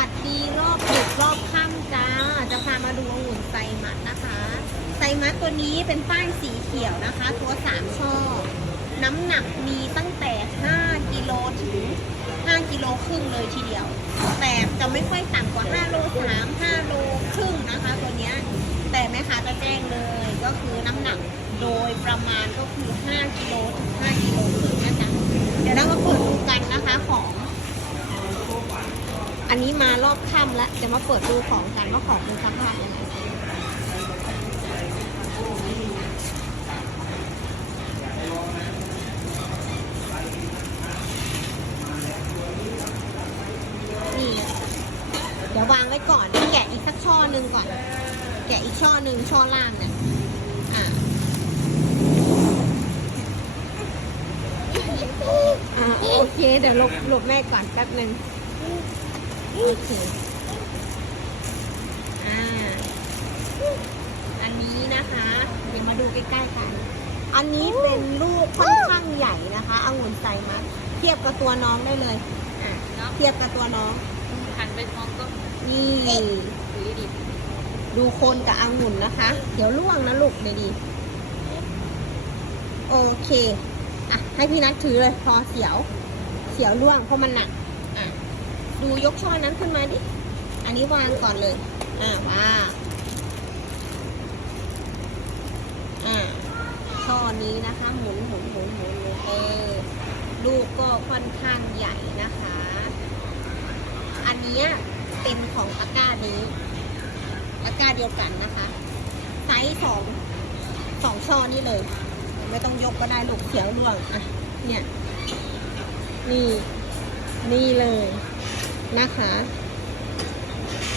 วัสดีรอบดึกรอบค่ำจ้า จะพามาดูองุ่นไซมัสนะคะ ไซมัสตัวนี้เป็นป้ายสีเขียวนะคะ ตัวสามช่อ น้ำหนักมีตั้งแต่ 5 กิโลถึง 5 กิโลครึ่งเลยทีเดียว แต่จะไม่ค่อยต่ำกว่า 5 โล3 5 โลครึ่งนะคะตัวเนี้ยแต่แม่ค้าจะแจ้งเลยก็คือน้ำหนักโดยประมาณก็คือ 5 กิโลถึง 5 กิโลครึ่งนะจ๊ะ เดี๋ยวเรามาเปิดดูกันนะคะของ อันนี้มารอบค่ำแล้วจะมาเปิดดูของกันว่าของเป็นสภาพยังไงนี่เดี๋ยววางไว้ก่อนแกะอีกสักช่อหนึ่งก่อน แกะอีกช่อหนึ่งช่อล่างเนี่ยอะอ่าโอเคเดี๋ยวหลบหลบแม่ก่อนแป๊บหนึ่ง อเคอ่าอันนี้นะคะ เดี๋ยวมาดูใกล้ๆกัน อันนี้เป็นลูกค่อนข้างใหญ่นะคะองุ่นไซมัสเทียบกับตัวน้องได้เลยอะเทียบกับตัวน้องหันไปมองก็นี่ถือดิบดูโคนกับองุ่นนะคะ เดี๋ยวล่วงนะลูกเลยดีโอเค อะ ให้พี่นัทถือเลย พอเสียว เสียวล่วงเพราะมันหนักอะ ดูยกช่อนั้นขึ้นมาดิ อันนี้วางก่อนเลย อะว้างอะช่อนี้นะคะหมุนหมุนหมุนหมุนหมุนเออลูกก็ค่อนข้างใหญ่นะคะ อันนี้เป็นของตะกร้านี้ตะกร้าเดียวกันนะคะ ไซส์สองสองช่อนี่เลย ไม่ต้องยกก็ได้ลูกเขียวร่วงอะเนี่ย นี่ นี่เลย นะคะ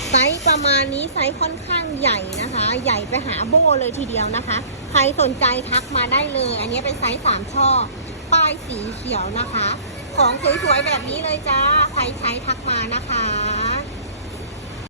ไซส์ประมาณนี้ไซส์ค่อนข้างใหญ่นะคะ ใหญ่ไปหาโบเลยทีเดียวนะคะ ใครสนใจทักมาได้เลย อันนี้เป็นไซส์สามช่อ ป้ายสีเขียวนะคะ ของสวยๆแบบนี้เลยจ้า ใครใช้ทักมานะคะ